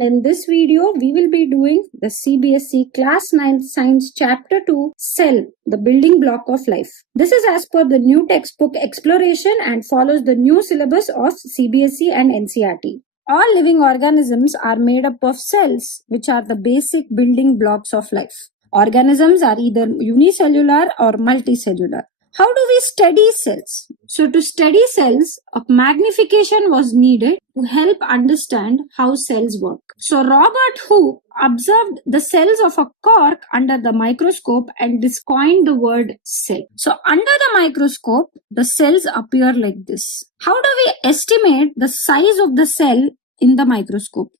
In this video, we will be doing the CBSE Class 9 Science Chapter 2 Cell, the building block of life. This is as per the new textbook exploration and follows the new syllabus of CBSE and NCERT. All living organisms are made up of cells, which are the basic building blocks of life. Organisms are either unicellular or multicellular. How do we study cells? So to study cells, a magnification was needed to help understand how cells work. So Robert Hooke observed the cells of a cork under the microscope and coined the word cell. So under the microscope, the cells appear like this. How do we estimate the size of the cell in the microscope?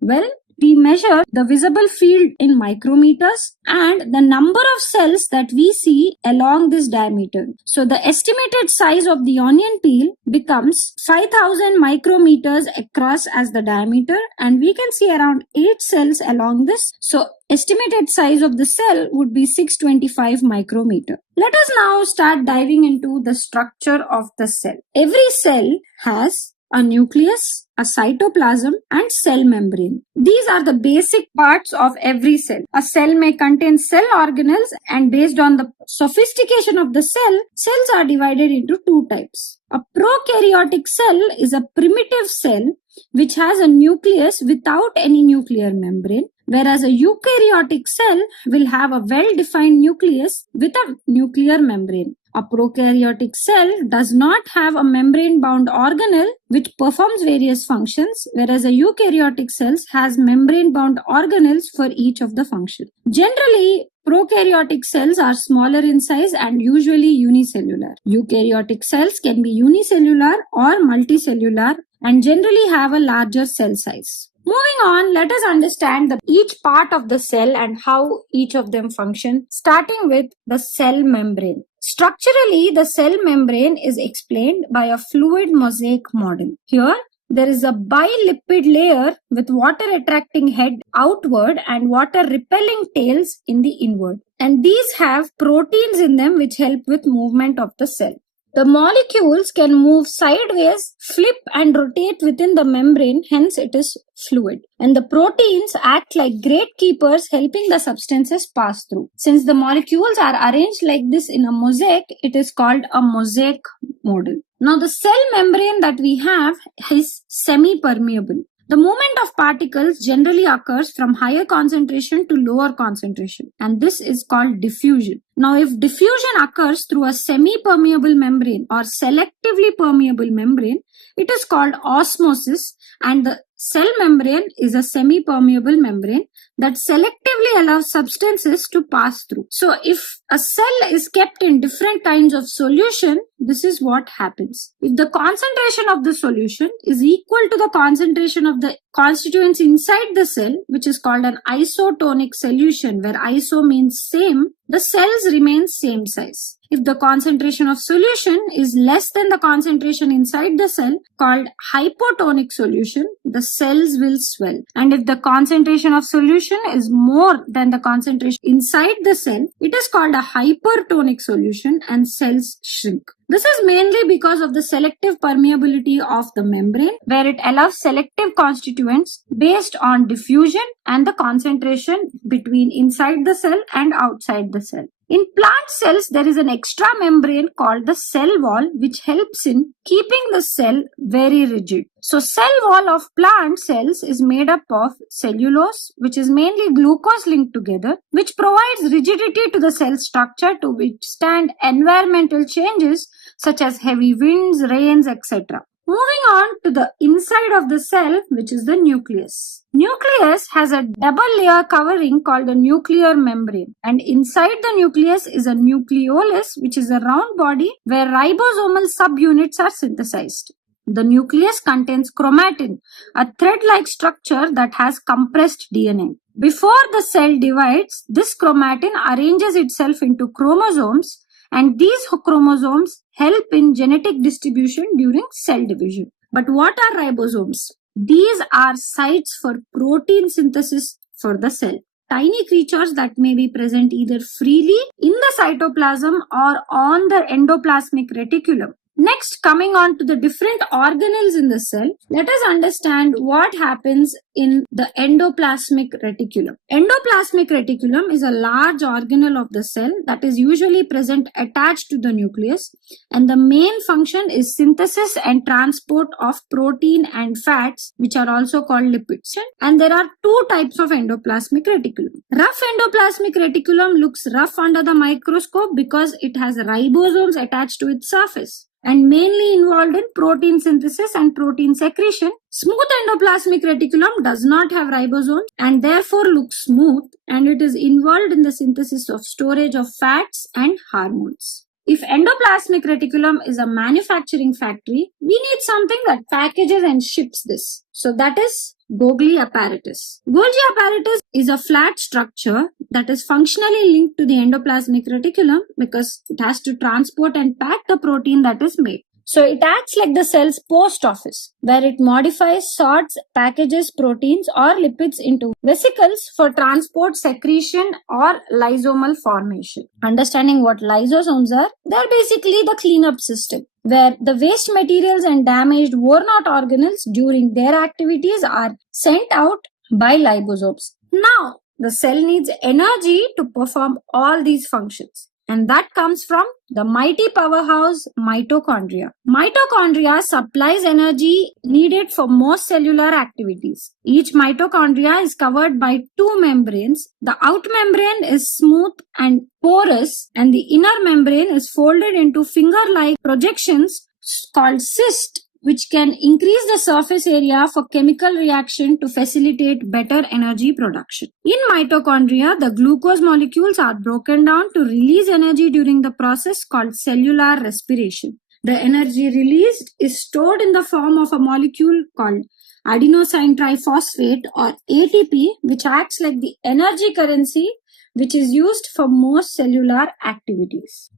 Well, we measure the visible field in micrometers and the number of cells that we see along this diameter. So the estimated size of the onion peel becomes 5000 micrometers across as the diameter, and we can see around 8 cells along this. So estimated size of the cell would be 625 micrometer. Let us now start diving into the structure of the cell. Every cell has a nucleus, a cytoplasm, and cell membrane. These are the basic parts of every cell. A cell may contain cell organelles, and based on the sophistication of the cell, cells are divided into two types. A prokaryotic cell is a primitive cell which has a nucleus without any nuclear membrane, whereas a eukaryotic cell will have a well-defined nucleus with a nuclear membrane. A prokaryotic cell does not have a membrane-bound organelle which performs various functions, whereas a eukaryotic cell has membrane-bound organelles for each of the functions. Generally, prokaryotic cells are smaller in size and usually unicellular. Eukaryotic cells can be unicellular or multicellular and generally have a larger cell size. Moving on, let us understand each part of the cell and how each of them function, starting with the cell membrane. Structurally, the cell membrane is explained by a fluid mosaic model. Here, there is a bilipid layer with water-attracting head outward and water-repelling tails in the inward. And these have proteins in them which help with movement of the cell. The molecules can move sideways, flip and rotate within the membrane, hence it is fluid. And the proteins act like gatekeepers, helping the substances pass through. Since the molecules are arranged like this in a mosaic, it is called a mosaic model. Now the cell membrane that we have is semi-permeable. The movement of particles generally occurs from higher concentration to lower concentration, and this is called diffusion. Now, if diffusion occurs through a semi-permeable membrane or selectively permeable membrane, it is called osmosis, and the cell membrane is a semi-permeable membrane that selectively allows substances to pass through. So, if a cell is kept in different kinds of solution, this is what happens. If the concentration of the solution is equal to the concentration of the constituents inside the cell, which is called an isotonic solution, where iso means same, the cells remain same size. If the concentration of solution is less than the concentration inside the cell, called hypotonic solution, the cells will swell. And if the concentration of solution is more than the concentration inside the cell, it is called a hypertonic solution and cells shrink. This is mainly because of the selective permeability of the membrane, where it allows selective constituents based on diffusion and the concentration between inside the cell and outside the cell. In plant cells, there is an extra membrane called the cell wall, which helps in keeping the cell very rigid. So, cell wall of plant cells is made up of cellulose, which is mainly glucose linked together, which provides rigidity to the cell structure to withstand environmental changes such as heavy winds, rains, etc. Moving on to the inside of the cell, which is the nucleus. Nucleus has a double layer covering called the nuclear membrane, and inside the nucleus is a nucleolus, which is a round body where ribosomal subunits are synthesized. The nucleus contains chromatin, a thread-like structure that has compressed DNA. Before the cell divides, this chromatin arranges itself into chromosomes, and these chromosomes help in genetic distribution during cell division. But what are ribosomes? These are sites for protein synthesis for the cell. Tiny creatures that may be present either freely in the cytoplasm or on the endoplasmic reticulum. Next, coming on to the different organelles in the cell, let us understand what happens in the endoplasmic reticulum. Endoplasmic reticulum is a large organelle of the cell that is usually present attached to the nucleus, and the main function is synthesis and transport of protein and fats, which are also called lipids. And there are two types of endoplasmic reticulum. Rough endoplasmic reticulum looks rough under the microscope because it has ribosomes attached to its surface and mainly involved in protein synthesis and protein secretion. Smooth endoplasmic reticulum does not have ribosomes and therefore looks smooth, and it is involved in the synthesis of storage of fats and hormones. If endoplasmic reticulum is a manufacturing factory, we need something that packages and ships this. So that is Golgi apparatus. Golgi apparatus is a flat structure that is functionally linked to the endoplasmic reticulum because it has to transport and pack the protein that is made. So it acts like the cell's post office, where it modifies, sorts, packages proteins or lipids into vesicles for transport, secretion or lysosomal formation. Understanding what lysosomes are, they're basically the cleanup system, where the waste materials and damaged worn out organelles during their activities are sent out by liposomes. Now, the cell needs energy to perform all these functions, and that comes from the mighty powerhouse mitochondria. Mitochondria supplies energy needed for most cellular activities. Each mitochondria is covered by two membranes. The out membrane is smooth and porous, and the inner membrane is folded into finger-like projections called cyst, which can increase the surface area for chemical reaction to facilitate better energy production. In mitochondria, the glucose molecules are broken down to release energy during the process called cellular respiration. The energy released is stored in the form of a molecule called adenosine triphosphate or ATP, which acts like the energy currency which is used for most cellular activities.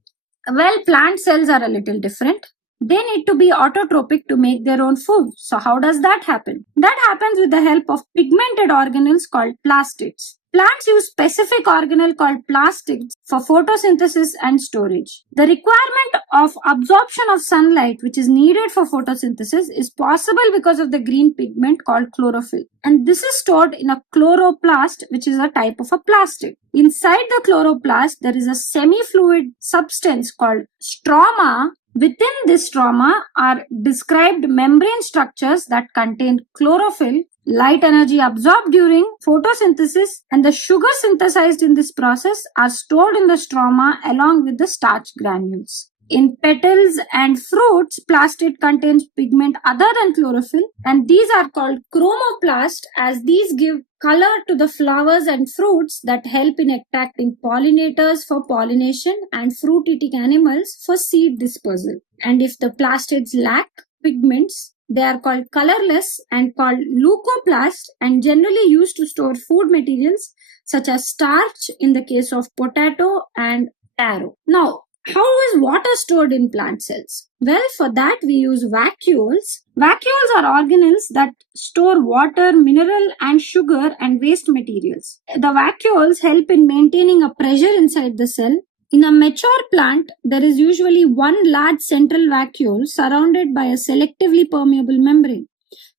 Well, plant cells are a little different. They need to be autotrophic to make their own food. So how does that happen? That happens with the help of pigmented organelles called plastids. Plants use specific organelle called plastids for photosynthesis and storage. The requirement of absorption of sunlight, which is needed for photosynthesis, is possible because of the green pigment called chlorophyll. And this is stored in a chloroplast, which is a type of a plastid. Inside the chloroplast, there is a semi-fluid substance called stroma. Within this stroma are described membrane structures that contain chlorophyll, light energy absorbed during photosynthesis, and the sugar synthesized in this process are stored in the stroma along with the starch granules. In petals and fruits, plastid contains pigment other than chlorophyll, and these are called chromoplasts, as these give color to the flowers and fruits that help in attracting pollinators for pollination and fruit-eating animals for seed dispersal. And if the plastids lack pigments, they are called colorless and called leucoplasts, and generally used to store food materials such as starch in the case of potato and taro. Now, how is water stored in plant cells? Well, for that we use vacuoles. Vacuoles are organelles that store water, mineral and sugar and waste materials. The vacuoles help in maintaining a pressure inside the cell. In a mature plant, there is usually one large central vacuole surrounded by a selectively permeable membrane.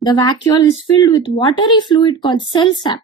The vacuole is filled with watery fluid called cell sap.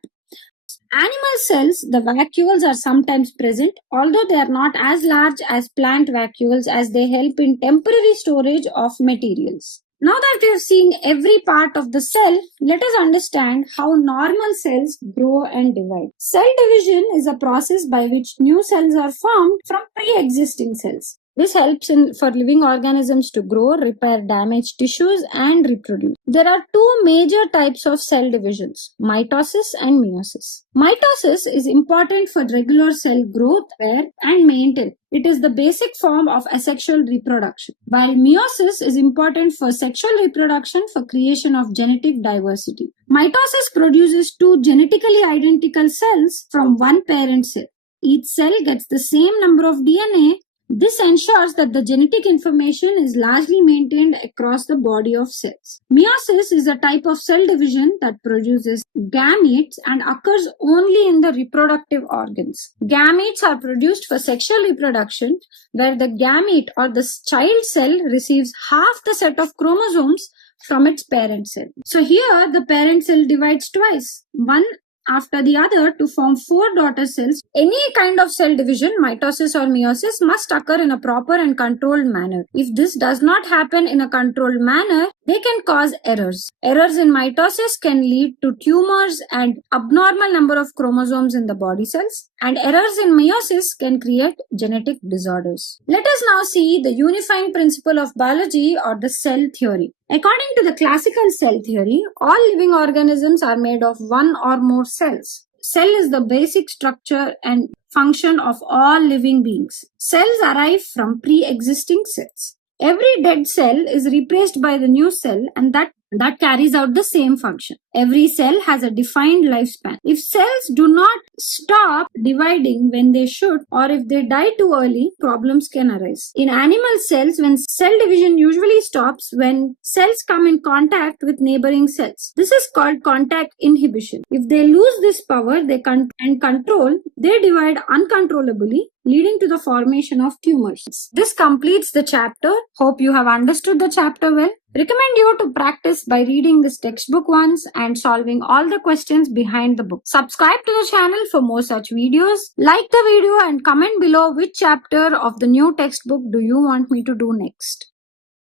Animal cells, the vacuoles are sometimes present, although they are not as large as plant vacuoles, as they help in temporary storage of materials. Now that we have seen every part of the cell, let us understand how normal cells grow and divide. Cell division is a process by which new cells are formed from pre-existing cells. This helps for living organisms to grow, repair damaged tissues, and reproduce. There are two major types of cell divisions, mitosis and meiosis. Mitosis is important for regular cell growth, repair, and maintenance. It is the basic form of asexual reproduction, while meiosis is important for sexual reproduction for creation of genetic diversity. Mitosis produces two genetically identical cells from one parent cell. Each cell gets the same number of DNA This ensures that the genetic information is largely maintained across the body of cells. Meiosis is a type of cell division that produces gametes and occurs only in the reproductive organs. Gametes are produced for sexual reproduction, where the gamete or the child cell receives half the set of chromosomes from its parent cell. So here the parent cell divides twice, one after the other, to form 4 daughter cells. Any kind of cell division, mitosis or meiosis, must occur in a proper and controlled manner. If this does not happen in a controlled manner, they can cause errors. Errors in mitosis can lead to tumors and abnormal number of chromosomes in the body cells, and errors in meiosis can create genetic disorders. Let us now see the unifying principle of biology, or the cell theory. According to the classical cell theory, all living organisms are made of one or more cells. Cell is the basic structure and function of all living beings. Cells arise from pre-existing cells. Every dead cell is replaced by the new cell, and that carries out the same function. Every cell has a defined lifespan. If cells do not stop dividing when they should, or if they die too early, problems can arise. In animal cells, when cell division usually stops when cells come in contact with neighboring cells. This is called contact inhibition. If they lose this power they control, they divide uncontrollably, leading to the formation of tumors. This completes the chapter. Hope you have understood the chapter well. Recommend you to practice by reading this textbook once and solving all the questions behind the book. Subscribe to the channel for more such videos. Like the video and comment below which chapter of the new textbook do you want me to do next.